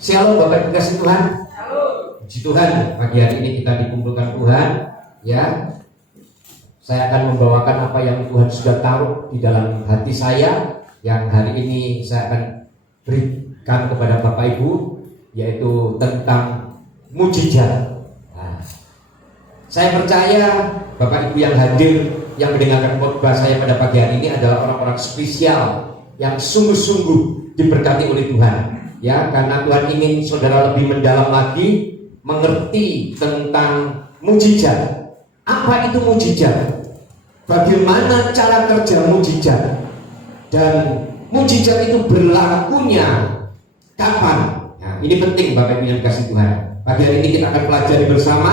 Shalom Bapak Ibu kasih Tuhan. Puji Tuhan, pagi hari ini kita dikumpulkan Tuhan, ya. Saya akan membawakan apa yang Tuhan sudah taruh di dalam hati saya, yang hari ini saya akan berikan kepada Bapak Ibu, yaitu tentang mujizat. Nah, saya percaya Bapak Ibu yang hadir, yang mendengarkan khotbah saya pada pagi hari ini adalah orang-orang spesial yang sungguh-sungguh diberkati oleh Tuhan. Ya, karena Tuhan ingin saudara lebih mendalam lagi mengerti tentang mujizat. Apa itu mujizat? Bagaimana cara kerja mujizat? Dan mujizat itu berlakunya kapan? Nah, ini penting Bapak Ibu yang dikasih Tuhan. Pagi hari ini kita akan pelajari bersama,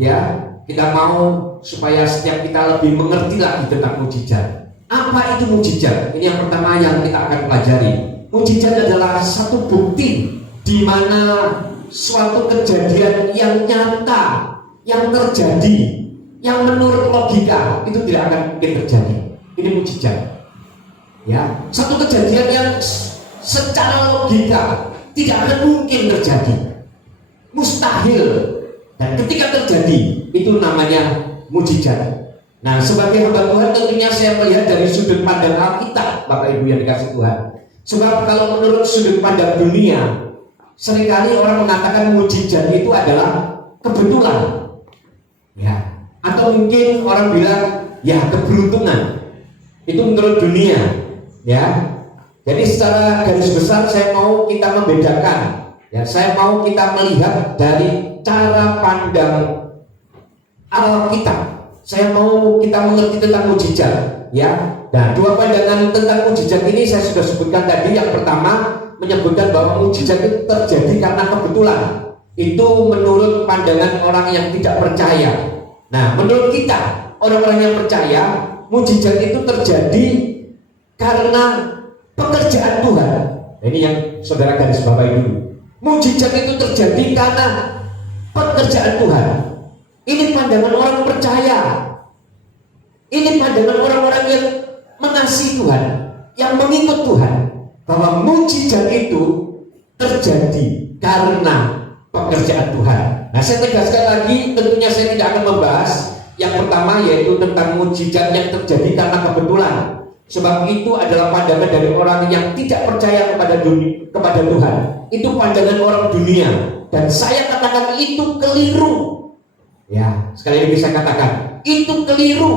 ya. Kita mau supaya setiap kita lebih mengerti lagi tentang mujizat. Apa itu mujizat? Ini yang pertama yang kita akan pelajari. Mujizat adalah satu bukti di mana suatu kejadian yang nyata, yang terjadi, yang menurut logika itu tidak akan mungkin terjadi. Ini mujizat. Ya, satu kejadian yang secara logika tidak akan mungkin terjadi, mustahil. Dan ketika terjadi, itu namanya mujizat. Nah, sebagai hamba Tuhan tentunya saya melihat dari sudut pandang Alkitab, Bapak Ibu yang dikasih Tuhan. Sebab kalau menurut sudut pandang dunia, seringkali orang mengatakan mujizat itu adalah kebetulan, ya, atau mungkin orang bilang ya keberuntungan. Itu menurut dunia, ya. Jadi secara garis besar saya mau kita membedakan, ya, saya mau kita melihat dari cara pandang Alkitab. Saya mau kita mengerti tentang mujizat, ya. Nah, dua pandangan tentang mujizat ini saya sudah sebutkan tadi. Yang pertama menyebutkan bahwa mujizat itu terjadi karena kebetulan. Itu menurut pandangan orang yang tidak percaya. Nah, menurut kita, orang-orang yang percaya, mujizat itu terjadi karena pekerjaan Tuhan. Nah, ini yang saudara garis bawahi dulu. Mujizat itu terjadi karena pekerjaan Tuhan. Ini pandangan orang percaya. Ini pandangan orang-orang yang mengasihi Tuhan, yang mengikut Tuhan, bahwa mujizat itu terjadi karena pekerjaan Tuhan. Nah, saya tegaskan lagi, tentunya saya tidak akan membahas yang pertama, yaitu tentang mujizat yang terjadi karena kebetulan. Sebab itu adalah pandangan dari orang yang tidak percaya kepada Tuhan. Itu pandangan orang dunia, dan saya katakan itu keliru. Ya, sekali lagi saya katakan itu keliru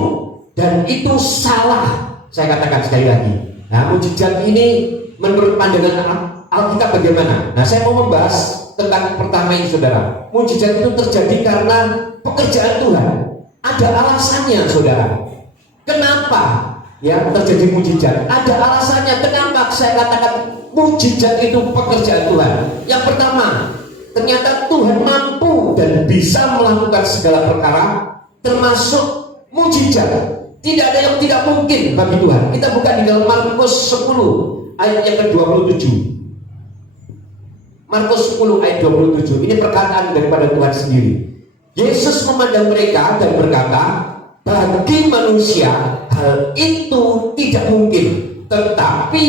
dan itu salah. Saya katakan sekali lagi. Nah, mujizat ini menurut pandangan Alkitab bagaimana? Nah, saya mau membahas tentang pertama ini, saudara. Mujizat itu terjadi karena pekerjaan Tuhan. Ada alasannya, saudara. Kenapa ya terjadi mujizat? Ada alasannya. Kenapa saya katakan mujizat itu pekerjaan Tuhan? Yang pertama, ternyata Tuhan mampu dan bisa melakukan segala perkara, termasuk mujizat. Tidak ada yang tidak mungkin bagi Tuhan. Kita buka di dalam Markus 10 ayat yang ke-27. Markus 10 ayat 27. Ini perkataan daripada Tuhan sendiri. Yesus memandang mereka dan berkata, bagi manusia hal itu tidak mungkin, tetapi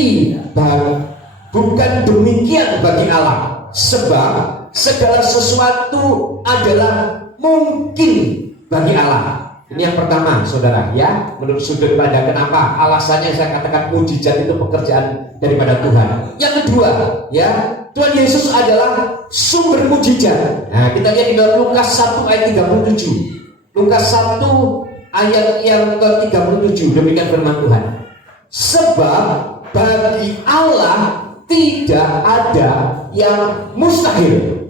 bukan demikian bagi Allah. Sebab segala sesuatu adalah mungkin bagi Allah. Ini yang pertama, saudara, ya. Menurut sudut pandang, kenapa? Alasannya saya katakan mujizat itu pekerjaan daripada Tuhan. Yang kedua, ya, Tuhan Yesus adalah sumber mujizat. Nah, kita lihat di dalam Lukas 1 ayat 37. Lukas 1 ayat yang ke-37, demikian firman Tuhan. Sebab bagi Allah tidak ada yang mustahil.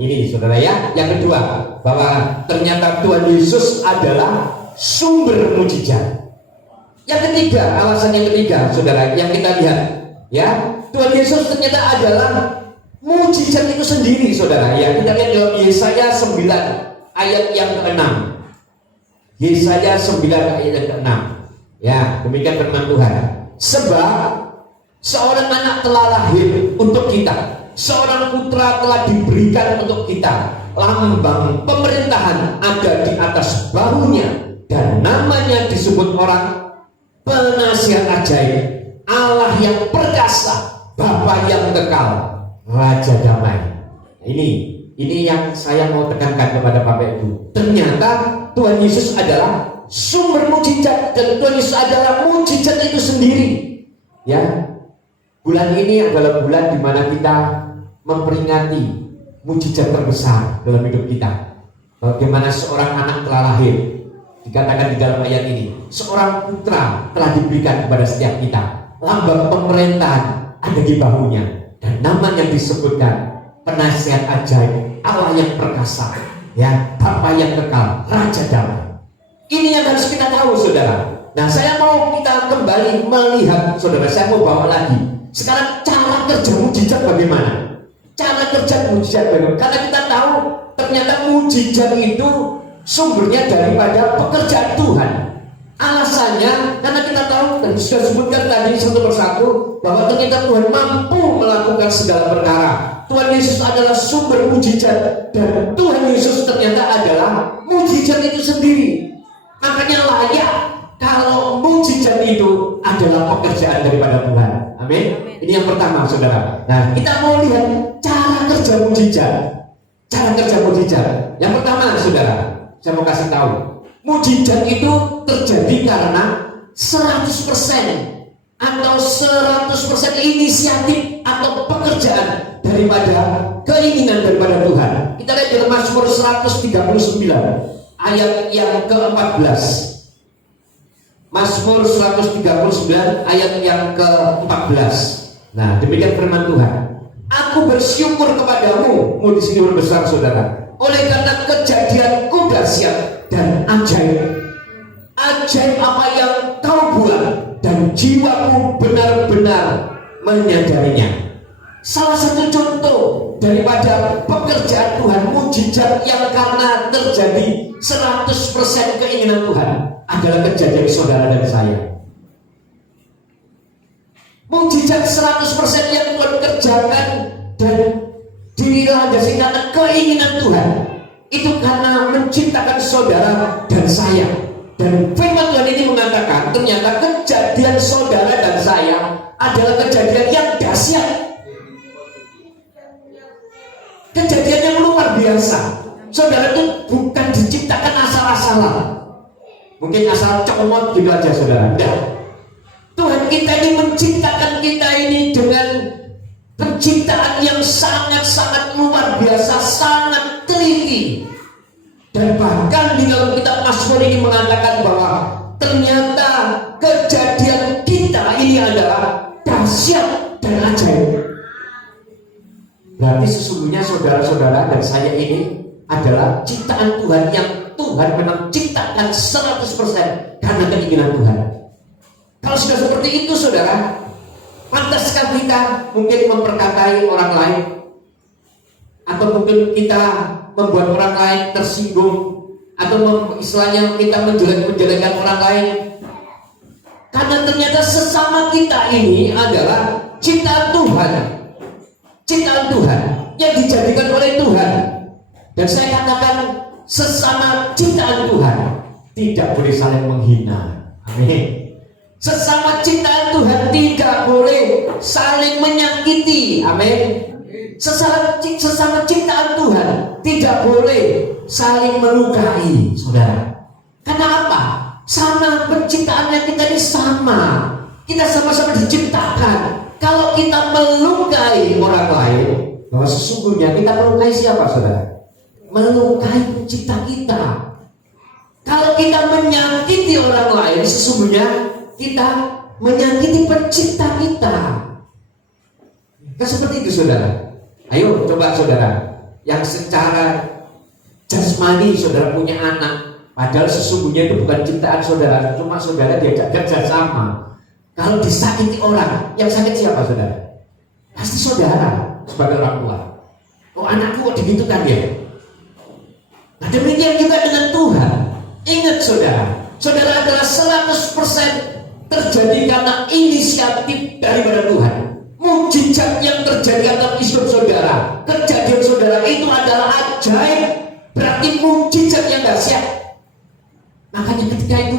Ini saudara, ya. Yang kedua, bahwa ternyata Tuhan Yesus adalah sumber mujizat. Yang ketiga, alasan yang ketiga, saudara, yang kita lihat, ya, Tuhan Yesus ternyata adalah mujizat itu sendiri, saudara, ya. Kita lihat dalam Yesaya 9 ayat yang ke-6. Yesaya 9 ayat yang ke-6. Ya, demikian firman Tuhan. Sebab seorang anak telah lahir untuk kita, seorang putra telah diberikan untuk kita, lambang pemerintahan ada di atas bahunya, dan namanya disebut orang penasihat ajaib, Allah yang perkasa, Bapa yang kekal. Raja damai. Ini yang saya mau tekankan kepada Bapak Ibu. Ternyata Tuhan Yesus adalah sumber mujizat, dan Tuhan Yesus adalah mujizat itu sendiri. Ya, bulan ini adalah bulan di mana kita memperingati mujizat terbesar dalam hidup kita. Bagaimana seorang anak telah lahir, dikatakan di dalam ayat ini, seorang putra telah diberikan kepada setiap kita. Lambang pemerintahan ada di bahunya, dan nama yang disebutkan Penasihat Ajaib, Allah yang perkasa, ya, Bapa yang kekal, Raja damai. Ini yang harus kita tahu, saudara. Nah, saya mau kita kembali melihat, saudara. Saya mau bawa lagi. Sekarang cara kerja mujizat bagaimana? Cara kerja mujizat bagaimana? Karena kita tahu ternyata mujizat itu sumbernya daripada pekerjaan Tuhan. Alasannya karena kita tahu, dan sudah sebutkan tadi satu persatu, bahwa ternyata Tuhan mampu melakukan segala perkara. Tuhan Yesus adalah sumber mujizat, dan Tuhan Yesus ternyata adalah mujizat itu sendiri. Makanya layak kalau mujizat itu adalah pekerjaan daripada Tuhan. Amin. Ini yang pertama, saudara. Nah, kita mau lihat cara kerja mujizat. Cara kerja mujizat. Yang pertama, saudara, saya mau kasih tahu, mujizat itu terjadi karena 100% atau 100% inisiatif atau pekerjaan daripada keinginan daripada Tuhan. Kita lihat dalam Mazmur 139 ayat yang ke-14. Mazmur 139 ayat yang ke-14. Nah, demikian firman Tuhan. Aku bersyukur kepadamu, di sini berbesar, saudara, oleh karena kejadianku dahsyat dan ajaib. Ajaib apa yang kau buat, dan jiwaku benar-benar menyadarinya. Salah satu contoh daripada pekerjaan Tuhan, mujizat yang karena terjadi 100% keinginan Tuhan, adalah kejadian saudara dan saya. Mujizat 100% yang Tuhan kerjakan dan dilandasi karena keinginan Tuhan, itu karena menciptakan saudara dan saya. Dan firman Tuhan ini mengatakan ternyata kejadian saudara dan saya adalah kejadian yang dahsyat, kejadian yang luar biasa. Saudara itu bukan diciptakan asal-asalan, mungkin asal comot gitu aja, saudara. Tidak. Tuhan kita ini menciptakan kita ini dengan penciptaan yang sangat-sangat luar biasa, sangat teliti. Dan bahkan di dalam kitab Mazmur ini mengatakan bahwa ternyata kejadian kita ini adalah dahsyat dan ajaib. Berarti sesungguhnya saudara-saudara dan saya ini adalah ciptaan Tuhan yang Tuhan memang ciptakan 100% karena keinginan Tuhan. Kalau sudah seperti itu, saudara, pantaskah kita mungkin memperkatai orang lain, atau mungkin kita membuat orang lain tersinggung, atau istilahnya kita menjelek-menjelekan orang lain? Karena ternyata sesama kita ini adalah ciptaan Tuhan, ciptaan Tuhan yang dijadikan oleh Tuhan. Dan saya katakan sesama ciptaan Tuhan tidak boleh saling menghina. Amin. Sesama ciptaan Tuhan tidak boleh saling menyakiti. Amin. Sesama ciptaan Tuhan tidak boleh saling melukai, saudara. Karena apa? Sama penciptaannya kita ini sama. Kita sama-sama diciptakan. Kalau kita melukai orang lain, bahwa sesungguhnya kita melukai siapa, saudara? Melukai pencipta kita. Kalau kita menyakiti orang lain, sesungguhnya kita menyakiti pencipta kita. Kan seperti itu, saudara. Ayo coba, saudara, yang secara jasmani saudara punya anak, padahal sesungguhnya itu bukan ciptaan saudara, cuma saudara diajak kerja sama. Kalau disakiti orang, yang sakit siapa, saudara? Pasti saudara sebagai orang tua. Oh, anakku kok digitukan ya? Nah, demikian juga dengan Tuhan. Ingat, saudara, saudara adalah 100% terjadi karena inisiatif daripada Tuhan. Mujizat yang terjadi atas hidup saudara, kejadian saudara itu adalah ajaib, berarti mujizat yang dahsyat. Makanya ketika itu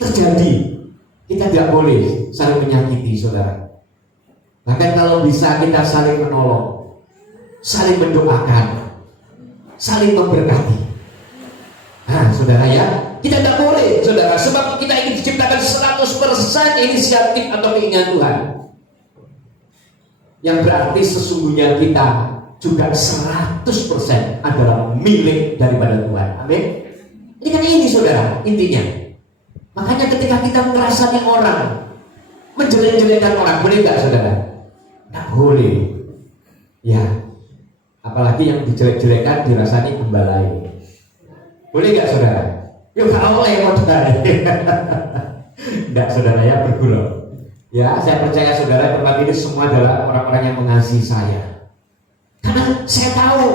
terjadi, kita tidak boleh saling menyakiti, saudara. Bahkan kalau bisa kita saling menolong. saling mendoakan, saling memberkati. Nah, saudara ya, kita tidak boleh, saudara, sebab kita ingin diciptakan 100% inisiatif atau keinginan Tuhan. Yang berarti sesungguhnya kita juga 100% adalah milik daripada Tuhan. Amin. Ini kan ini, saudara, intinya. Makanya ketika kita merasani orang, menjelek-jelekan orang, boleh nggak, saudara? Nggak boleh. Ya, apalagi yang dijelek-jelekan dirasani gembala ini. Boleh nggak, saudara? Yuk, kalau boleh, saudara. Nggak, saudara ya, bergurau. Ya, saya percaya saudara tempat ini semua adalah orang-orang yang mengasihi saya. Karena saya tahu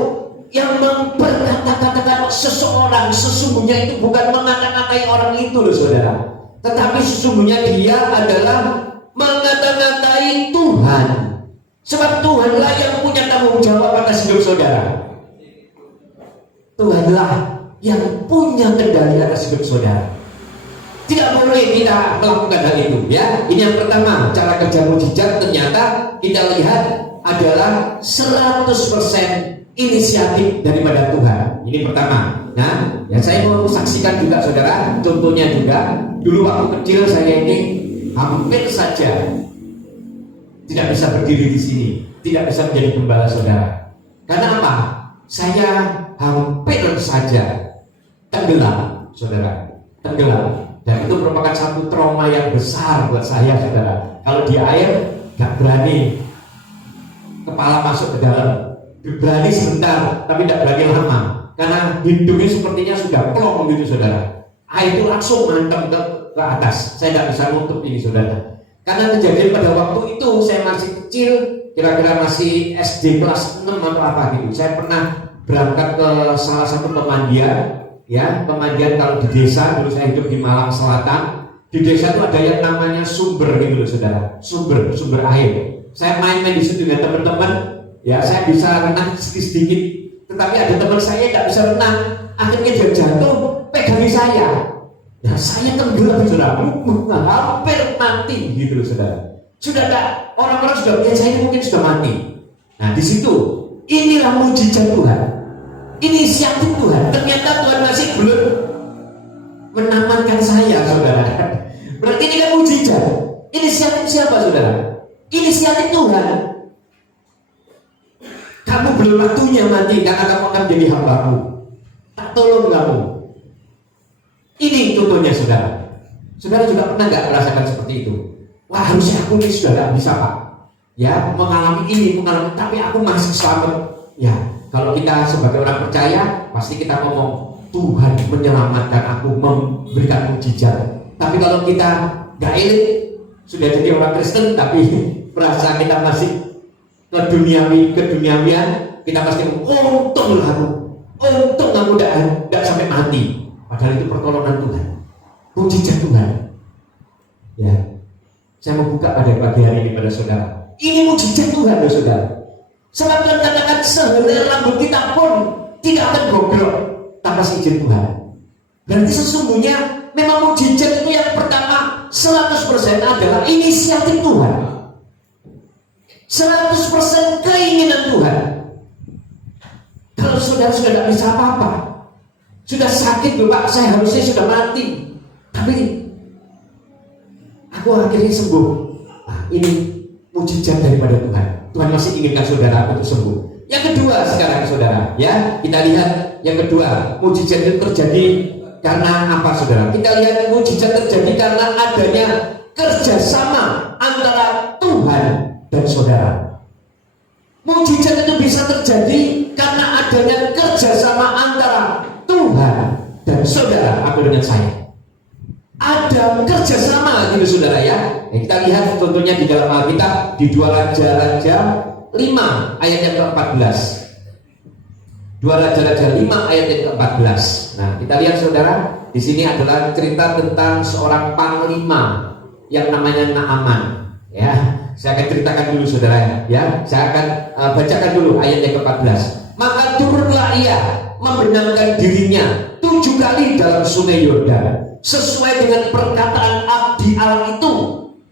yang memperkata-katakan seseorang sesungguhnya itu bukan mengata-ngatai orang itu loh, saudara. Tetapi sesungguhnya dia adalah mengata-ngatai Tuhan. Sebab Tuhanlah yang punya tanggung jawab atas hidup saudara. Tuhanlah yang punya kendali atas hidup saudara. Tidak boleh kita melakukan hal itu, ya. Ini yang pertama, cara kerja mujizat ternyata kita lihat adalah 100% inisiatif daripada Tuhan. Ini pertama. Nah, ya saya mau saksikan juga, saudara. Contohnya juga, dulu waktu kecil saya ini hampir saja tidak bisa berdiri di sini, tidak bisa menjadi gembala, saudara. Karena apa? Saya hampir saja tenggelam, saudara. Tenggelam. Dan itu merupakan satu trauma yang besar buat saya, saudara. Kalau di air gak berani kepala masuk ke dalam, berani sebentar tapi tidak berani lama, karena hidungnya sepertinya sudah plong gitu, saudara. Air itu langsung mantap ke atas. Saya tidak bisa nutup ini, saudara. Karena kejadian pada waktu itu saya masih kecil, kira-kira masih SD kelas 6 atau apa gitu. Saya pernah berangkat ke salah satu pemandian. Ya, pemandian kalau di desa, dulu saya hidup di Malang Selatan. Di desa itu ada yang namanya sumber gitu loh, saudara. Sumber air. Saya main-main di situ dengan teman-teman. Ya, saya bisa renang sedikit-sedikit. Tetapi ada teman saya tidak bisa renang. Akhirnya dia jatuh, pegangi saya. Ya, saya tenggelam, saudara. Hampir mati gitu loh, saudara. Sudah tak, orang-orang sudah melihat saya ini mungkin sudah mati. Nah, di situ inilah mujizat Tuhan. Inisiatif Tuhan. Ternyata Tuhan masih belum menamatkan saya, saudara. Berarti ini kan mujizat. Inisiatif siapa, saudara? Inisiatif Tuhan. Kamu belum waktunya mati karena kamu akan jadi hambaku. Tak tolong kamu. Ini contohnya, saudara. Saudara juga pernah nggak merasakan seperti itu? Wah, harusnya aku ini sudah nggak bisa, Pak. Ya, mengalami ini, tapi aku masih selamat. Ya. Kalau kita sebagai orang percaya, pasti kita ngomong, Tuhan menyelamatkan aku, memberikan mujizat. Tapi kalau kita gak elit, sudah jadi orang Kristen, tapi merasa kita masih keduniawian, kita pasti ngomong, untunglah aku, untung kamu tidak sampai mati. Padahal itu pertolongan Tuhan, mujizat Tuhan. Ya, saya mau buka pada pagi hari ini pada saudara. Ini mujizat Tuhan, loh, saudara. Sebab Tuhan katakan sehelai rambut kita pun tidak akan bobrok tanpa izin Tuhan. Berarti sesungguhnya memang mujizat itu yang pertama 100% adalah inisiatif Tuhan. 100% keinginan Tuhan. Kalau saudara sudah tidak bisa apa-apa, sudah sakit, Bapak, saya harusnya sudah mati, tapi aku akhirnya sembuh. Nah, ini mujizat daripada Tuhan. Tuhan masih inginkan saudara untuk sembuh. Yang kedua sekarang, saudara, ya, kita lihat yang kedua, mujizat itu terjadi karena apa, saudara? Kita lihat mujizat terjadi karena adanya kerjasama antara Tuhan dan saudara. Mujizat itu bisa terjadi karena adanya kerjasama antara Tuhan dan saudara, aku dengan saya. Ada kerjasama gitu, saudara, ya. Kita lihat contohnya di dalam Alkitab di 2 Raja-Raja 5 ayat yang ke-14. 2 Raja-Raja 5 ayat yang ke-14. Nah, kita lihat, saudara, di sini adalah cerita tentang seorang panglima yang namanya Naaman. Ya, saya akan ceritakan dulu, saudara, ya. Saya akan bacakan dulu ayat yang ke-14. Maka turunlah ia membenamkan dirinya 7 kali dalam sungai Yordan, sesuai dengan perkataan abdi Allah itu.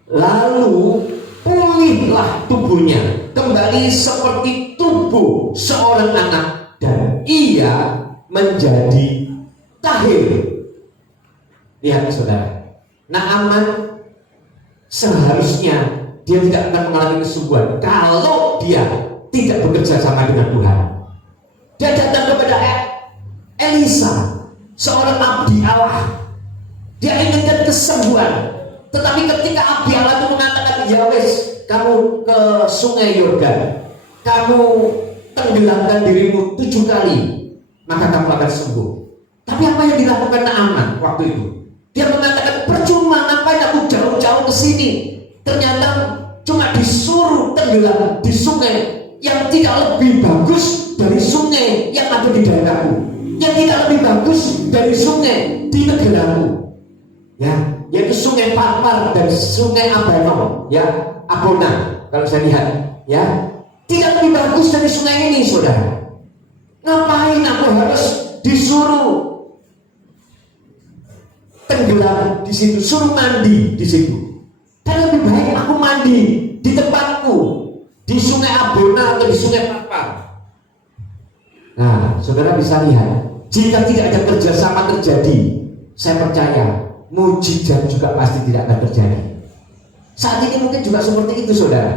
Lalu pulihlah kembalilah tubuhnya kembali seperti tubuh seorang anak, dan ia menjadi tahir. Lihat saudara, Naaman seharusnya dia tidak akan mengalami kesembuhan kalau dia tidak bekerja sama dengan Tuhan. Dia datang kepada Elisa, seorang abdi Allah. Dia inginkan kesembuhan, tetapi ketika abdi Allah itu mengatakan, ya wes, kamu ke sungai Yordan, kamu tenggelamkan dirimu 7 kali, maka kamu akan sembuh. Tapi apa yang dilakukan Naaman waktu itu? Dia mengatakan, percuma, ngapain aku jauh-jauh ke sini? Ternyata cuma disuruh tenggelam di sungai yang tidak lebih bagus dari sungai yang ada di daerahku, yang tidak lebih bagus dari sungai di negaraku, ya, yaitu sungai Parpar dan sungai Abano, ya, Abona. Kalau saya lihat, ya, tidak lebih bagus dari sungai ini, saudara. Ngapain aku harus disuruh tenggelam di situ, suruh mandi di situ? Kan lebih baik aku mandi di tempatku, di sungai Abona atau di sungai Parpar. Nah, saudara bisa lihat, jika tidak ada kerjasama terjadi, saya percaya mujizat juga pasti tidak akan terjadi. Saat ini mungkin juga seperti itu, saudara.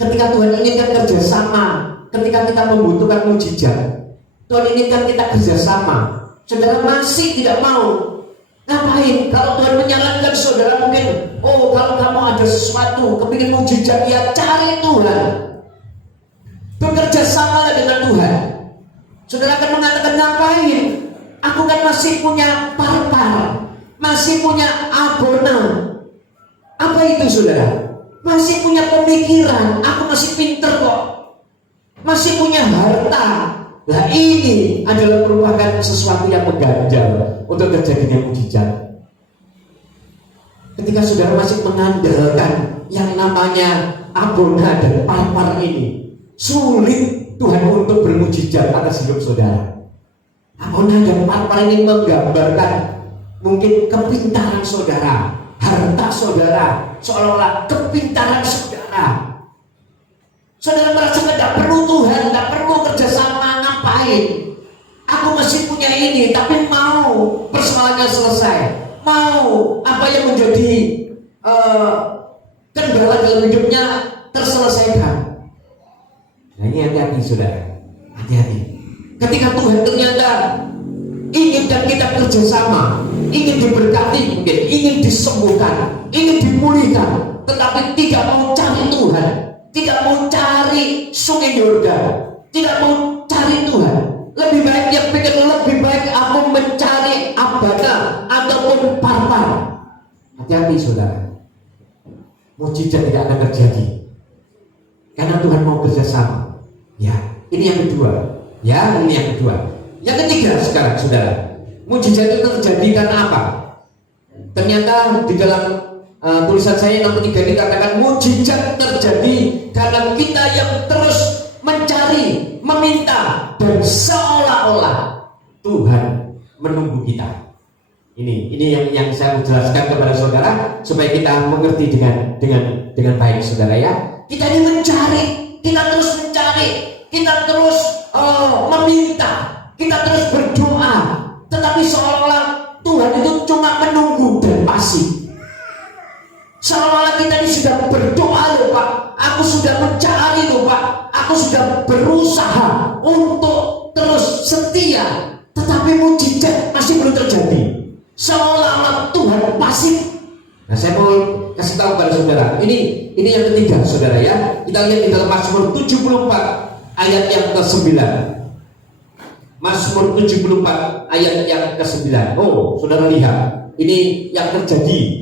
Ketika Tuhan inginkan kerjasama, ketika kita membutuhkan mujizat, Tuhan inginkan kita kerjasama, saudara masih tidak mau. Ngapain? Kalau Tuhan menyarankan saudara mungkin, oh kalau kamu ada sesuatu, kepingin mujizat, ya cari Tuhan, bekerja sama dengan Tuhan. Saudara akan mengatakan, ngapain? Aku kan masih punya Parpar, masih punya Abona. Apa itu, saudara? Masih punya pemikiran, aku masih pinter kok, masih punya harta. Nah, ini adalah merupakan sesuatu yang mengganjal untuk terjadinya mujizat. Ketika saudara masih mengandalkan yang namanya Abona dan Parpar ini, sulit Tuhan untuk bermujizat atas hidup saudara. Abona dan Parpar ini menggambarkan mungkin kepintaran saudara, harta saudara, seolah-olah kepintaran saudara. Saudara merasa tidak perlu Tuhan, tidak perlu kerjasama. Ngapain? Aku masih punya ini, tapi mau persoalannya selesai, mau apa yang menjadi kendala dalam hidupnya terselesaikan. Nah, ini hati-hati, saudara, hati-hati. Ketika Tuhan ternyata inginkan kita kerjasama, ingin diberkati, mungkin ingin disembuhkan, ingin dipulihkan, tetapi tidak mau cari Tuhan, tidak mau cari sungai Yordan, tidak mau cari Tuhan. Lebih baik dia pikir, lebih baik aku mencari Abana ataupun Parpar. Hati-hati, saudara, mujizat tidak akan terjadi karena Tuhan mau kerjasama. Ya, ini yang kedua. Ya, ini yang kedua. Yang ketiga sekarang, saudara, mujizat itu terjadi karena apa? Ternyata di dalam tulisan saya yang ketiga dikatakan mujizat terjadi karena kita yang terus mencari, meminta, dan seolah-olah Tuhan menunggu kita. Ini yang saya mau jelaskan kepada saudara supaya kita mengerti dengan baik, saudara, ya. Kita ini mencari, kita terus mencari, kita terus meminta, kita terus berdoa, tetapi seolah-olah Tuhan itu cuma menunggu dan pasif. Seolah-olah kita ini sudah berdoa loh Pak, aku sudah mencari loh Pak, aku sudah berusaha untuk terus setia, tetapi mujizat masih belum terjadi. Seolah-olah Tuhan pasif. Nah, saya mau kasih tahu pada saudara, ini yang ketiga, saudara, ya. Kita lihat di dalam Mazmur 74 ayat yang ke-9. Mazmur 74 ayat yang ke-9. Oh, saudara lihat, ini yang terjadi.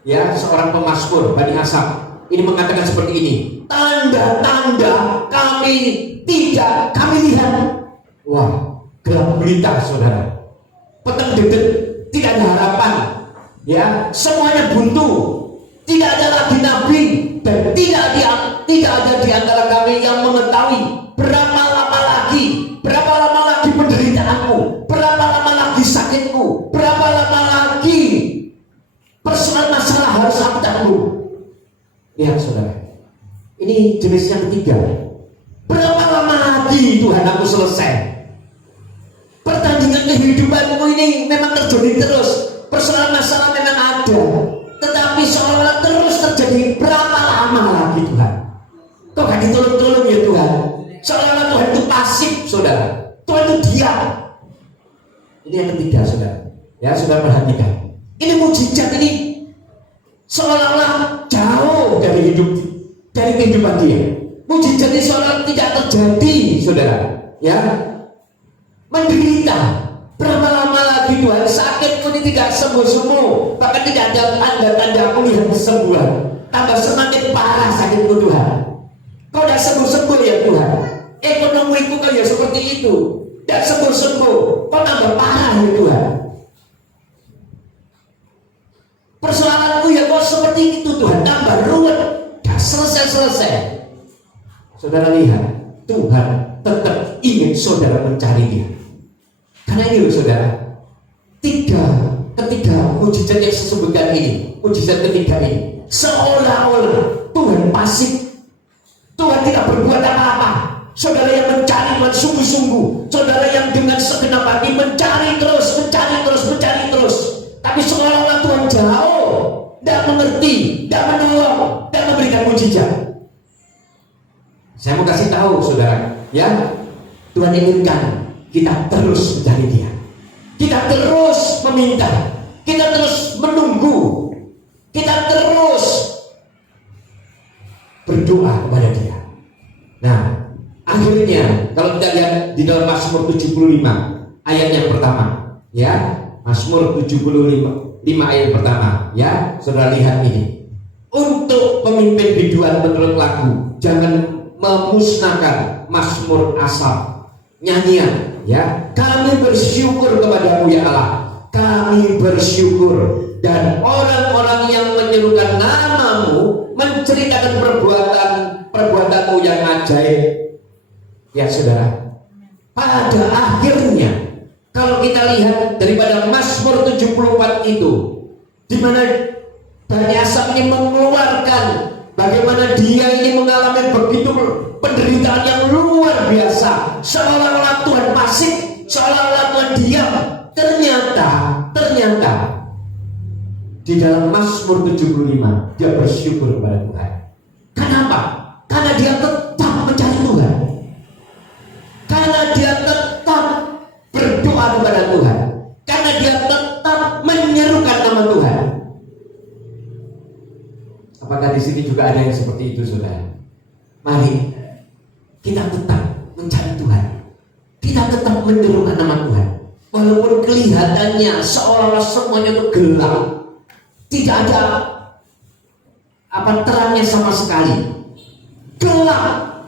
Ya, seorang pemazmur Bani Asaf ini mengatakan seperti ini, tanda-tanda tidak kami lihat. Wah, gelap gulita, saudara, petang dedet, tidak ada harapan, ya, semuanya buntu, tidak ada lagi nabi, dan tidak ada di antara kami yang mengetahui berapa lama lagi penderitaanmu, berapa lama lagi sakitku, berapa lama lagi persoalan masalah harus aku tanggung. Lihat, saudara, ini ini jenis yang ketiga. Berapa lama lagi Tuhan aku selesai? Pertandingan kehidupanmu ini memang terjadi terus. Persoalan masalah memang ada, tetapi seolah-olah terus terjadi. Berapa lama lagi Tuhan? Kok gak ditolong-tolong ya Tuhan? Seolah-olah Tuhan itu pasif, saudara. Tuhan itu diam. Ini yang ketiga, saudara. Ya, saudara perhatikan. Ini mujizat ini seolah-olah jauh dari kehidupan dia. Mujizat ini seolah tidak terjadi, saudara. Ya, menderita. Berapa lama lagi Tuhan? Sakit pun tidak sembuh-sembuh, bahkan tidak ada tanda-tanda melihat kesembuhan. Tambah semakin parah sakitku Tuhan. Kau tidak sembuh-sembuh ya Tuhan. Ekonomiku kau ya seperti itu, tidak sembuh-sembuh. Kau tambah parah ya Tuhan. Persoalanku ya kau seperti itu Tuhan, tambah ruwet, tidak selesai-selesai. Saudara lihat, Tuhan tetap ingin saudara mencari Dia. Karena ini loh saudara, ketiga mujizat yang saya sebutkan ini, mujizat ketiga ini, seolah-olah Tuhan pasif. Tuhan tidak berbuat apa-apa. Saudara yang mencari Tuhan sungguh-sungguh, saudara yang dengan segenap hati mencari terus. Tapi seolah-olah Tuhan jauh, tidak mengerti, tidak menolong, tidak memberikan mujizat. Saya mau kasih tahu saudara, ya, Tuhan inginkan kita terus mencari Dia, kita terus meminta, kita terus menunggu, kita terus berdoa kepada Dia. Nah, akhirnya kalau kita lihat di dalam Mazmur 75 ayat yang pertama, ya, Mazmur 75 ayat pertama, ya, saudara lihat ini. Untuk pemimpin biduan menurut lagu, jangan memusnahkan Mazmur asal, nyanyian. Ya, kami bersyukur kepadamu ya Allah, kami bersyukur, dan orang-orang yang menyerukan namamu menceritakan perbuatanmu yang ajaib. Ya saudara, pada akhirnya kalau kita lihat daripada Mazmur 74 itu, di mana Bani Asaf ini mengeluarkan bagaimana dia ini mengalami begitu penderitaan yang luar biasa, seolah-olah Tuhan pasif, seolah-olah Tuhan diam. Ternyata di dalam Mazmur 75 dia bersyukur kepada Tuhan. Kenapa? Karena dia tetap mencari Tuhan, karena dia tetap berdoa kepada Tuhan, karena dia tetap menyerukan nama Tuhan. Apakah di sini juga ada yang seperti itu, saudara? Mari kita tetap mencari Tuhan, kita tetap menyerukan nama Tuhan, walaupun kelihatannya seolah-olah semuanya itu gelap, tidak ada terangnya sama sekali, gelap.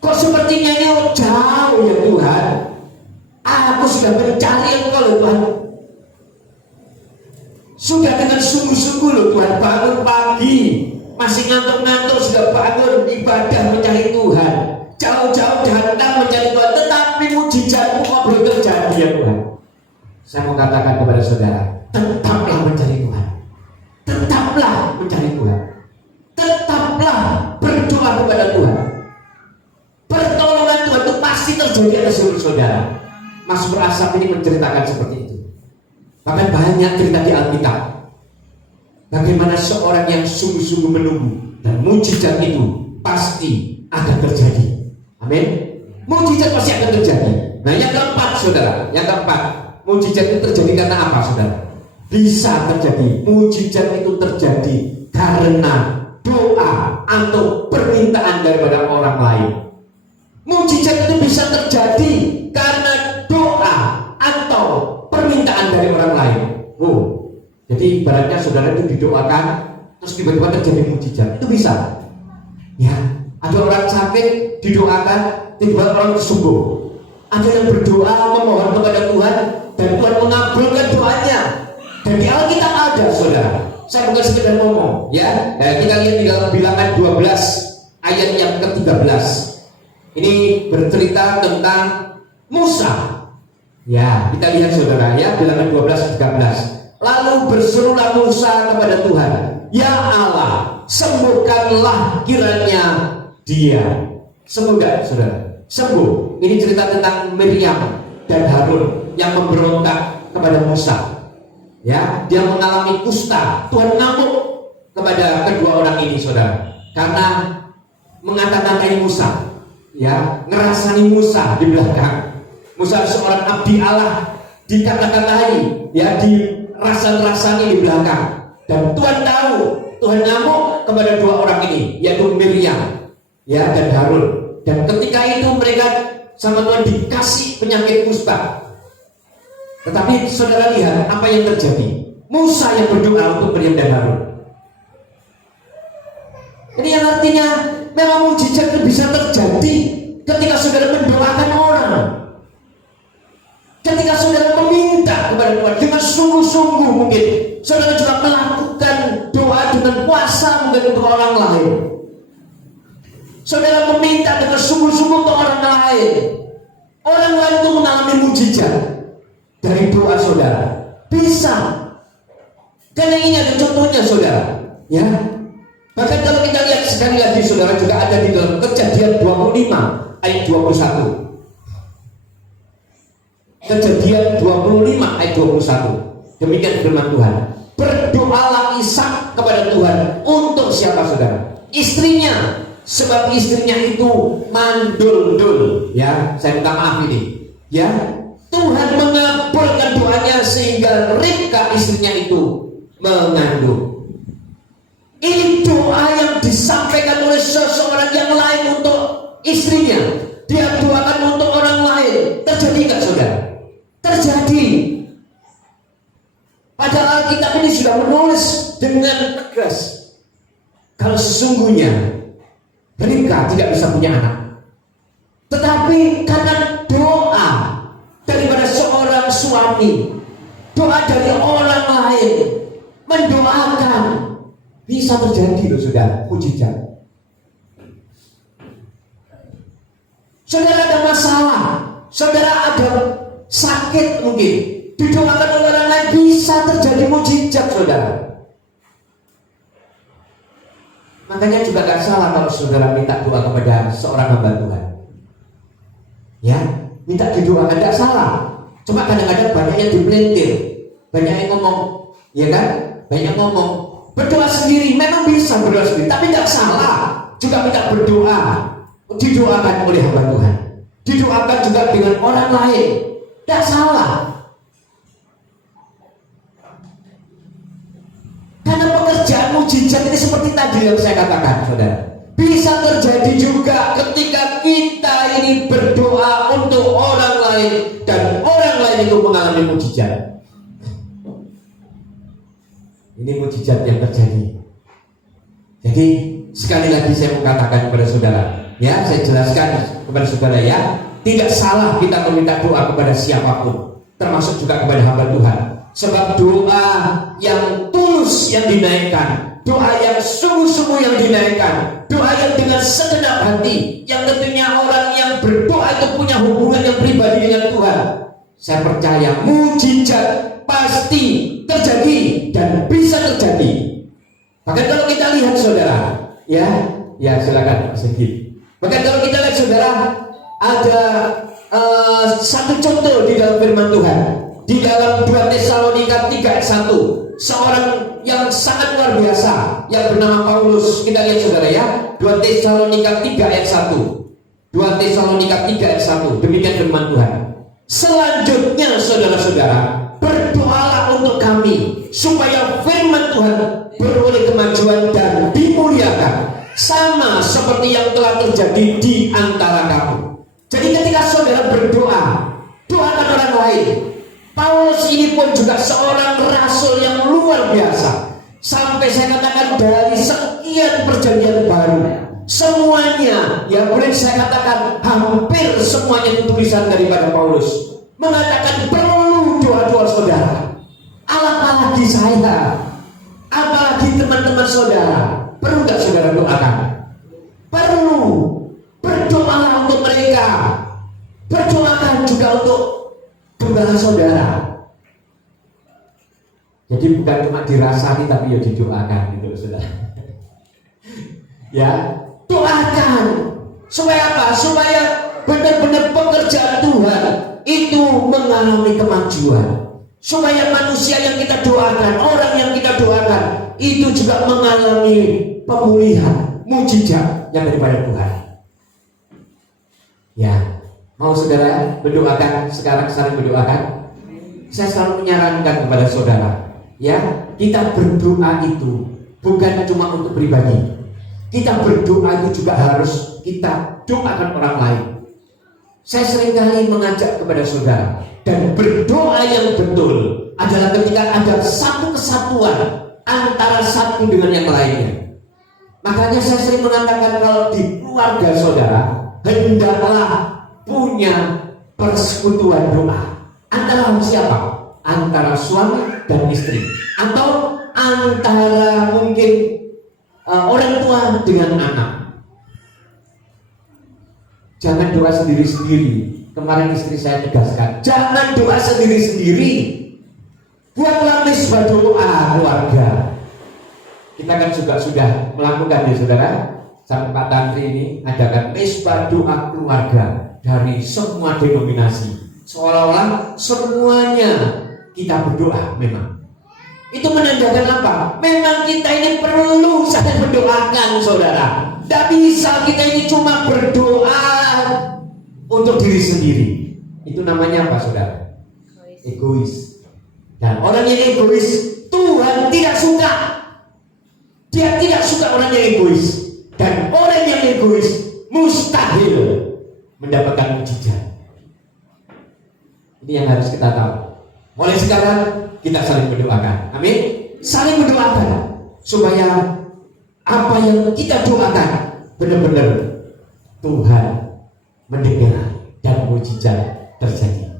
Kok sepertinya ini jauh ya Tuhan? Aku sudah mencari Engkau loh Tuhan, sudah dengan sungguh-sungguh loh Tuhan, bangun pagi masih ngantuk-ngantuk sudah bangun ibadah mencari Tuhan, jauh-jauh datang mencari Tuhan, tetapi mujizatmu kok belum terjadi ya Tuhan. Saya mau katakan kepada saudara, tetaplah mencari Tuhan, tetaplah mencari Tuhan, tetaplah berdoa kepada Tuhan. Pertolongan Tuhan itu pasti terjadi atas seluruh saudara. Mazmur Asaf ini menceritakan seperti itu. Bahkan banyak cerita di Alkitab bagaimana seorang yang sungguh-sungguh menunggu, dan mujizat itu pasti akan terjadi. Amin. Mujizat pasti akan terjadi. Nah, yang keempat saudara, yang keempat, mujizat itu terjadi karena apa saudara? Bisa terjadi, mujizat itu terjadi karena doa atau permintaan daripada orang lain. Mujizat itu bisa terjadi karena doa atau permintaan dari orang lain. Jadi ibaratnya saudara itu didoakan, terus tiba-tiba terjadi mujizat, itu bisa. Ya, ada orang sakit didoakan, tiba-tiba orang sembuh. Ada yang berdoa memohon kepada Tuhan, dan Tuhan mengabulkan doanya. Dan di Alkitab ada saudara. Saya bukan sekedar ngomong, ya. Nah, kita lihat di dalam Bilangan 12 ayat yang ke-13. Ini bercerita tentang Musa. Ya, kita lihat saudara ya, Bilangan 12:13. Lalu berserulah Musa kepada Tuhan, ya Allah, sembuhkanlah kiranya dia sembuh gak, saudara? Sembuh. Ini cerita tentang Miriam dan Harun yang memberontak kepada Musa. Ya, dia mengalami kusta. Tuhan ngamuk kepada kedua orang ini, saudara, karena mengata-ngatai Musa, ya, ngerasani Musa di belakang. Musa seorang abdi Allah, dikata-katai, ya, dirasa-rasani di belakang. Dan Tuhan tahu, Tuhan ngamuk kepada dua orang ini, yaitu Miriam, ya, dan Harun. Dan ketika itu mereka sama Tuhan dikasih penyakit kusta. Tetapi saudara lihat apa yang terjadi. Musa yang berdoa untuk Miriam dan Harun. Ini yang artinya memang mujizat itu bisa terjadi ketika saudara mendoakan orang. Ketika saudara meminta kepada Tuhan dengan sungguh-sungguh, mungkin saudara juga melakukan doa dengan puasa mungkin untuk orang lain. Saudara meminta dengan sungguh-sungguh untuk orang lain. Orang lain itu mengalami mujizat dari doa saudara. Bisa. Karena ini ada contohnya, saudara. Ya. Bahkan kalau kita lihat sekali lagi, saudara, juga ada di dalam Kejadian 25 ayat 21. Kejadian 25 ayat 21. Demikian firman Tuhan. Berdoalah Ishak kepada Tuhan untuk siapa, saudara? Istrinya. Sebab istrinya itu mandul-dul. Ya, saya minta maaf ini. Ya, Tuhan mengabulkan doanya sehingga Ribka istrinya itu mengandung. Ini doa yang disampaikan oleh seseorang yang lain untuk istrinya. Dia doakan untuk orang lain. Terjadi nggak, saudara? Terjadi. Padahal Alkitab ini sudah menulis dengan tegas kalau sesungguhnya Ribka tidak bisa punya anak. Tetapi karena doa daripada seorang suami, doa dari orang lain, mendoakan, bisa terjadi loh, saudara, mujizat. Saudara ada masalah, saudara ada sakit mungkin, didoakan oleh orang lain, bisa terjadi mujizat, saudara. Makanya juga gak salah kalau saudara minta doa kepada seorang hamba Tuhan. Ya, minta didoakan gak salah. Cuma kadang-kadang banyak yang dipelintir, banyak yang ngomong, ya kan? Banyak yang ngomong, berdoa sendiri, memang bisa berdoa sendiri, tapi gak salah juga minta berdoa, didoakan oleh hamba Tuhan, didoakan juga dengan orang lain, gak salah. Karena pekerjaan mujizat ini seperti tadi yang saya katakan, saudara, bisa terjadi juga ketika kita ini berdoa untuk orang lain dan orang lain itu mengalami mujizat. Ini mujizat yang terjadi. Jadi sekali lagi saya mau katakan kepada saudara, ya, saya jelaskan kepada saudara, ya, tidak salah kita meminta doa kepada siapapun, termasuk juga kepada hamba Tuhan. Sebab doa yang tulus yang dinaikkan, doa yang sungguh-sungguh yang dinaikkan, doa yang dengan segenap hati, yang tentunya orang yang berdoa itu punya hubungan yang pribadi dengan Tuhan. Saya percaya mujizat pasti terjadi dan bisa terjadi. Bahkan kalau kita lihat, saudara, ya silakan Mas Egi. Bahkan kalau kita lihat, saudara, ada satu contoh di dalam firman Tuhan. Di dalam 2 Tesalonika 3 ayat 1, seorang yang sangat luar biasa yang bernama Paulus. Kita lihat, saudara, ya, 2 Tesalonika 3 ayat 1. 2 Tesalonika 3 ayat 1. Demikian firman Tuhan. Selanjutnya, saudara-saudara, berdoalah untuk kami supaya firman Tuhan beroleh kemajuan dan dimuliakan, sama seperti yang telah terjadi di antara kamu. Jadi ketika saudara berdoa, doakan orang lain. Paulus ini pun juga seorang rasul yang luar biasa. Sampai saya katakan dari sekian perjanjian baru, semuanya, ya boleh saya katakan hampir semuanya itu tulisan daripada Paulus, mengatakan perlu doa-doa saudara. Apalagi saya, apalagi teman-teman saudara, perlu gak saudara doakan? Perlu. Berdoalah untuk mereka, berdoakan juga untuk gembala saudara. Jadi bukan cuma dirasani tapi ya didoakan gitu, saudara. Ya, Doakan. Supaya apa? Supaya benar-benar pekerjaan Tuhan itu mengalami kemajuan. Supaya manusia yang kita doakan, orang yang kita doakan itu juga mengalami pemulihan, mujizat yang daripada Tuhan. Ya, mau saudara mendoakan sekarang, saling mendoakan. Saya selalu menyarankan kepada saudara, ya, kita berdoa itu bukan cuma untuk pribadi. Kita berdoa itu juga harus kita doakan orang lain. Saya seringkali mengajak kepada saudara, dan berdoa yang betul adalah ketika ada satu kesatuan antara satu dengan yang lainnya. Makanya saya sering mengatakan kalau di keluarga saudara hendaklah punya persekutuan doa. Antara siapa? Antara suami dan istri, atau antara mungkin orang tua dengan anak. Jangan doa sendiri-sendiri. Kemarin istri saya tegaskan, jangan doa sendiri-sendiri. Buatlah misbah doa keluarga. Kita kan juga sudah melakukan ya saudara. Sampai Pak Tantri ini adakan misbah doa keluarga dari semua denominasi. Seolah-olah semuanya kita berdoa memang. Itu menandakan apa? Memang kita ini perlu saling mendoakan saudara. Tidak bisa kita ini cuma berdoa untuk diri sendiri. Itu namanya apa saudara? Egois. Dan orang yang egois Tuhan tidak suka. Dia tidak suka orang yang egois. Dan orang yang egois mustahil mendapatkan mujizat. Ini yang harus kita tahu. Mulai sekarang kita saling mendoakan. Amin. Saling mendoakan supaya apa yang kita doakan benar-benar Tuhan mendengar dan mujizat terjadi.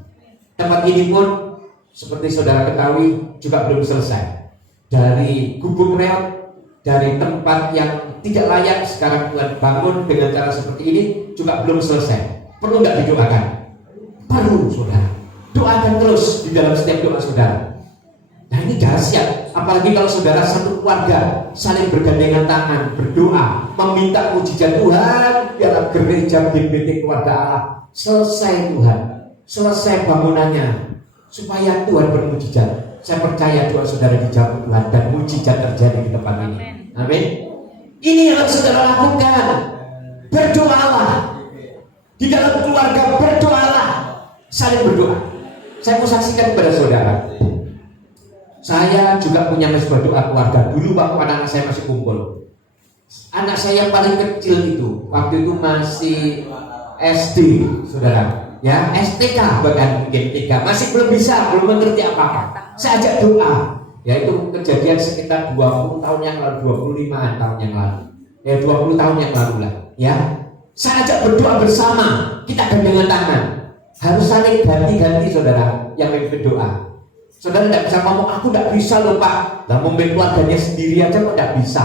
Tempat ini pun seperti saudara ketahui juga belum selesai. Dari gubuk reot, dari tempat yang tidak layak sekarang Tuhan bangun dengan cara seperti ini juga belum selesai. Perlu nggak didoakan? Perlu saudara. Doakan terus di dalam setiap doa saudara. Nah ini dahsyat. Apalagi kalau saudara satu keluarga saling bergandengan tangan, berdoa, meminta mujizat Tuhan dalam gereja GBT Keluarga Allah. Selesai Tuhan, selesai bangunannya, supaya Tuhan bermujizat. Saya percaya doa saudara dijawab Tuhan dan mujizat terjadi di tempat ini. Amin. Ini yang harus saudara lakukan. Berdoalah di dalam keluarga, berdoalah, saling berdoa. Saya mau saksikan kepada saudara. Saya juga punya mesbah doa keluarga. Dulu waktu anak saya masih kumpul. Anak saya yang paling kecil itu waktu itu masih SD, saudara. Ya, STK bahkan mungkin 3, masih belum bisa, belum mengerti apa-apa. Saya ajak doa. Ya itu kejadian sekitar 20 tahun yang lalu, 25 tahun yang lalu. Ya 20 tahun yang lalu lah. Ya, saya ajak berdoa bersama. Kita gandengan tangan. Harus saling ganti-ganti saudara yang memimpin doa. Saudara tidak bisa ngomong, aku tidak bisa loh Pak. Lah memimpin keluarganya sendiri aja kok tidak bisa.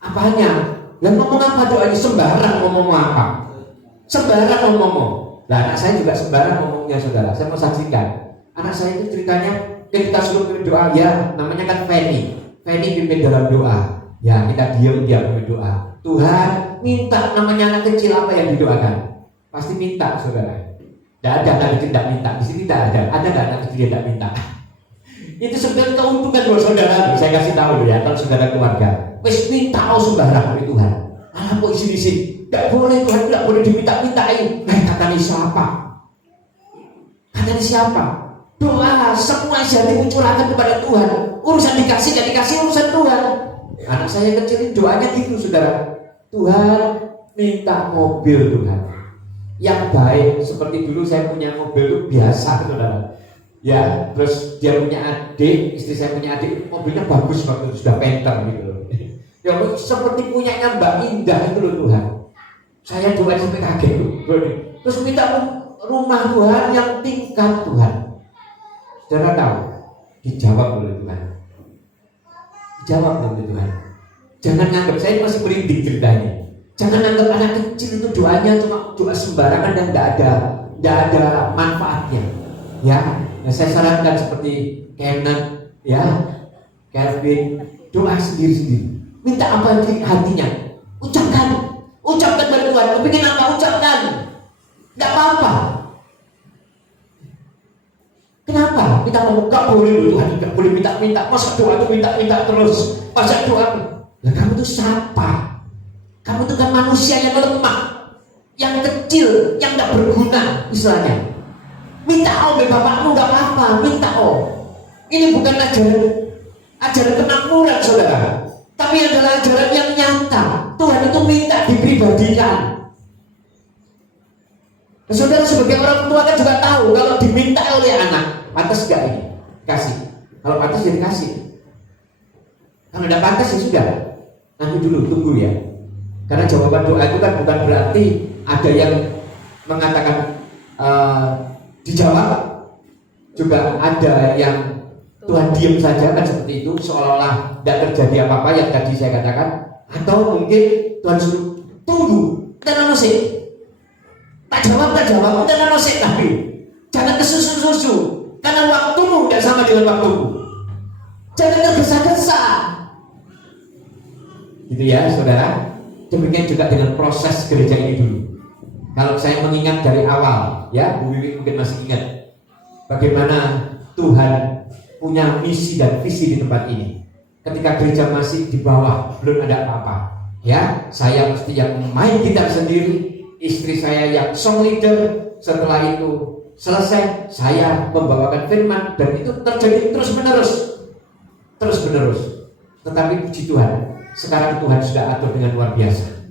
Apanya? Lah ngomong apa doanya? Sembarang ngomong apa? Sembarang ngomong. Lah anak saya juga sembarang ngomongnya saudara. Saya mau saksikan. Anak saya itu ceritanya kita suruh pimpin doa, ya namanya kan Feni pimpin dalam doa. Ya kita diam dia pimpin doa. Tuhan minta, namanya anak kecil apa yang didoakan? Pasti minta saudara. Tidak ada anak kecil tidak minta. Di sini tidak ada. Ada nggak anak kecil yang tidak minta? Itu sebenarnya keuntungan buat saudara. Saya kasih tahu ya, kalau saudara keluarga, wes minta sembarang oleh Tuhan. Alah kok isi-isi? Tidak boleh Tuhan, tidak boleh diminta-mintain. Kata siapa? Kata siapa? Doa semua isi hati curahkan kepada Tuhan. Urusan dikasih dan dikasih urusan Tuhan. Anak saya kecil ini doanya gitu saudara. Tuhan minta mobil Tuhan yang baik, seperti dulu saya punya mobil itu biasa saudara. Ya, terus dia punya adik, istri saya punya adik, mobilnya bagus waktu itu sudah penter gitu loh. Ya seperti punyanya Mbak Indah itu loh Tuhan. Saya doa sampai kaget tuh. Terus minta rumah Tuhan yang tingkat Tuhan. Saudara tahu, dijawab oleh Tuhan. Dijawab oleh Tuhan. Jangan nganggap, saya masih merinding ceritanya. Jangan anggap anak kecil itu doanya cuma doa sembarangan dan tidak ada manfaatnya. Ya, nah, saya sarankan seperti Kenneth, ya, Kelvin, doa sendiri-sendiri. Minta apa di hatinya, ucapkan. Tuhan, kepingin apa ucapkan, nggak apa-apa. Kenapa? Kita mau gak boleh Tuhan, tidak boleh minta-minta. Masa doa itu minta-minta terus? Masa doa? Lah kamu itu siapa? Kamu itu kan manusia yang lemah, yang kecil, yang gak berguna istilahnya. Minta dari bapakmu gak apa-apa, minta Ini bukan ajaran kemakmuran saudara, tapi adalah ajaran yang nyata. Tuhan itu minta dipribadikan. Saudara sebagai orang tua kan juga tahu kalau diminta oleh anak, pantas gak ini? Kasih. Kalau pantas jadi kasih. Kalau tidak pantas ya sudah. Nanti dulu tunggu ya. Karena jawaban doa itu kan bukan berarti ada yang mengatakan dijawab, juga ada yang Tuhan diam saja kan seperti itu, seolah-olah tidak terjadi apa-apa yang tadi saya katakan. Atau mungkin Tuhan suruh tunggu, tenang sih. Tak jawab, tenang sih, tapi jangan kesusu-susu, karena waktumu tidak sama dengan waktuku. Jangan tergesa-gesa. Gitu ya saudara. Demikian juga dengan proses gereja ini dulu. Kalau saya mengingat dari awal, ya Bu Wiwi mungkin masih ingat bagaimana Tuhan punya misi dan visi di tempat ini. Ketika gereja masih di bawah, belum ada apa-apa, ya saya mesti yang main gitar sendiri, istri saya yang song leader. Setelah itu selesai, saya membawakan firman, dan itu terjadi terus menerus. Tetapi puji Tuhan, sekarang Tuhan sudah atur dengan luar biasa.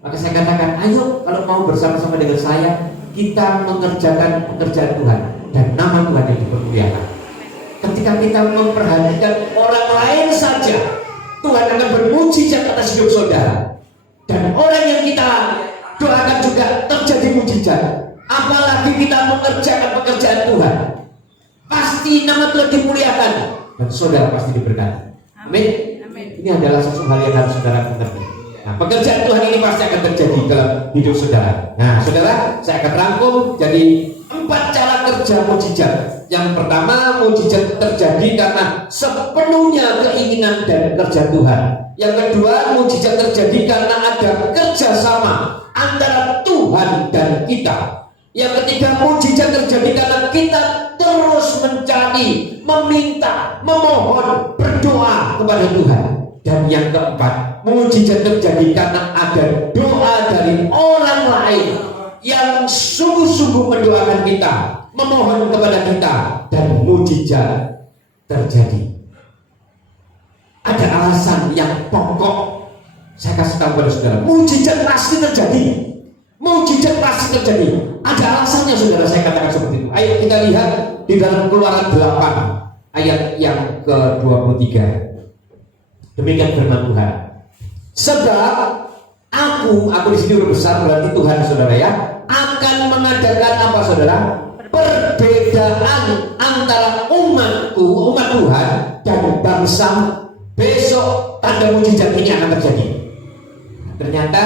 Maka saya katakan, ayo kalau mau bersama-sama dengan saya, kita mengerjakan pekerjaan Tuhan dan nama Tuhan yang dipermuliakan. Ketika kita memperhatikan orang lain saja, Tuhan akan bermujizat atas hidup saudara. Dan orang yang kita doakan juga terjadi mujizat. Apalagi kita mengerjakan pekerjaan Tuhan, pasti nama Tuhan dimuliakan dan saudara pasti diberkati. Amin. Ini adalah satu hal yang harus saudara mengerti. Nah, pekerjaan Tuhan ini pasti akan terjadi dalam hidup saudara. Nah, saudara, saya akan rangkum jadi 4 cara kerja mujizat. Yang pertama, mujizat terjadi karena sepenuhnya keinginan dan kerja Tuhan. Yang kedua, mujizat terjadi karena ada kerjasama antara Tuhan dan kita. Yang ketiga, mujizat terjadi karena kita terus mencari, meminta, memohon, berdoa kepada Tuhan. Dan yang keempat, mujizat terjadi karena ada doa dari orang lain yang sungguh-sungguh mendoakan kita, memohon kepada kita, dan mujizat terjadi. Ada alasan yang pokok. Saya kasih tahu kepada saudara, mujizat pasti terjadi. Mujizat pasti terjadi. Ada alasannya saudara, saya katakan seperti itu. Ayo kita lihat di dalam Keluaran 8 ayat yang ke-23. Demikian firman Tuhan. Sebab aku di sini huruf besar berarti Tuhan saudara ya, akan mengadakan apa saudara? Perbedaan antara umatku, umat Tuhan dan bangsa. Besok tanda mujizat ini akan terjadi. Ternyata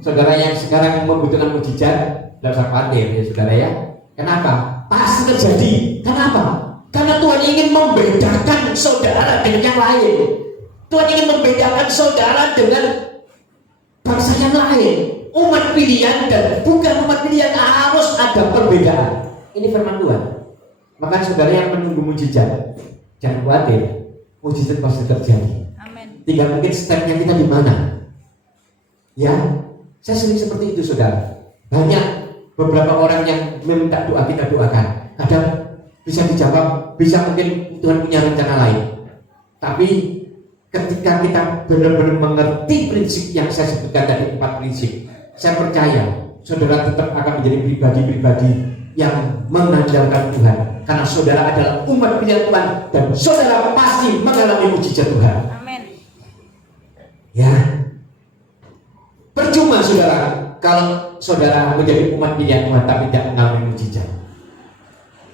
saudara yang sekarang membutuhkan mujizat, tidak usah khawatir ya saudara ya. Kenapa? Pasti terjadi. Kenapa? Karena Tuhan ingin membedakan saudara dengan yang lain. Tuhan ingin membedakan saudara dengan bangsa yang lain. Umat pilihan dan bukan umat pilihan, harus ada perbedaan. Ini firman Tuhan. Maka saudara yang menunggu mujizat, jangan khawatir, mujizat pasti terjadi. Amin. Tinggal mungkin stepnya kita di mana. Ya, saya sering seperti itu saudara. Banyak beberapa orang yang meminta doa kita doakan. Kadang bisa dijawab, bisa mungkin Tuhan punya rencana lain. Tapi ketika kita benar-benar mengerti prinsip yang saya sebutkan tadi, 4 prinsip, saya percaya saudara tetap akan menjadi pribadi-pribadi yang mengandalkan Tuhan. Karena saudara adalah umat pilihan Tuhan dan saudara pasti mengalami mujizat Tuhan. Amin. Ya, percuma saudara kalau saudara menjadi umat pilihan Tuhan tapi tidak mengalami mujizat.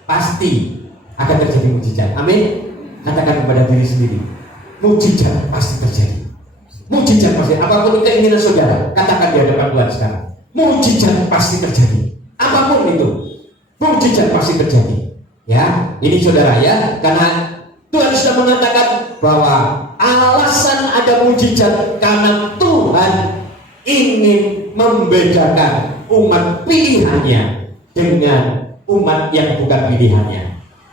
Pasti akan terjadi mujizat. Amin. Katakan kepada diri sendiri, mujizat pasti terjadi. Mujizat pasti. Apapun keinginan saudara, katakan di hadapan Tuhan sekarang, mujizat pasti terjadi. Apapun itu, mujizat pasti terjadi. Ya, ini saudara ya, karena Tuhan sudah mengatakan bahwa alasan ada mujizat karena Tuhan ingin membedakan umat pilihannya dengan umat yang bukan pilihannya.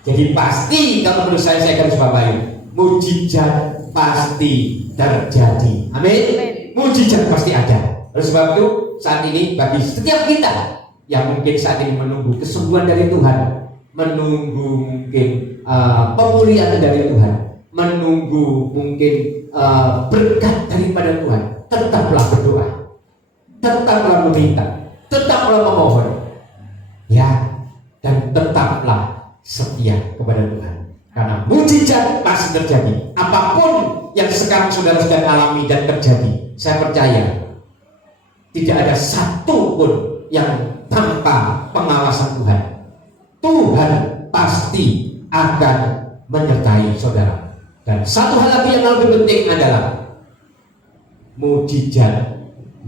Jadi pasti kalau menurut saya garis bawahi, mujizat pasti terjadi. Amin. Mujizat pasti ada. Oleh sebab itu saat ini bagi setiap kita yang mungkin saat ini menunggu kesembuhan dari Tuhan, menunggu mungkin pemulihan dari Tuhan, menunggu mungkin berkat daripada Tuhan, tetaplah berdoa, tetaplah meminta, tetaplah memohon, ya, dan tetaplah setia kepada Tuhan. Karena mujizat pasti terjadi. Apapun yang sekarang saudara sedang alami dan terjadi, saya percaya tidak ada satu pun yang tanpa pengawasan Tuhan. Tuhan pasti akan menyertai saudara. Dan satu hal lagi yang lebih penting adalah mujizat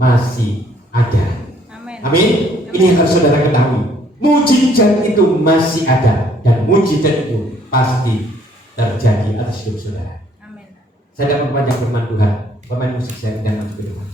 masih ada. Amin. Amin. Ini yang harus saudara ketahui. Mujizat itu masih ada dan mujizat itu pasti terjadi atas hidup saudara. Amin. Saya dapat membaca firman Tuhan. Pemain musik saya dan berdoa.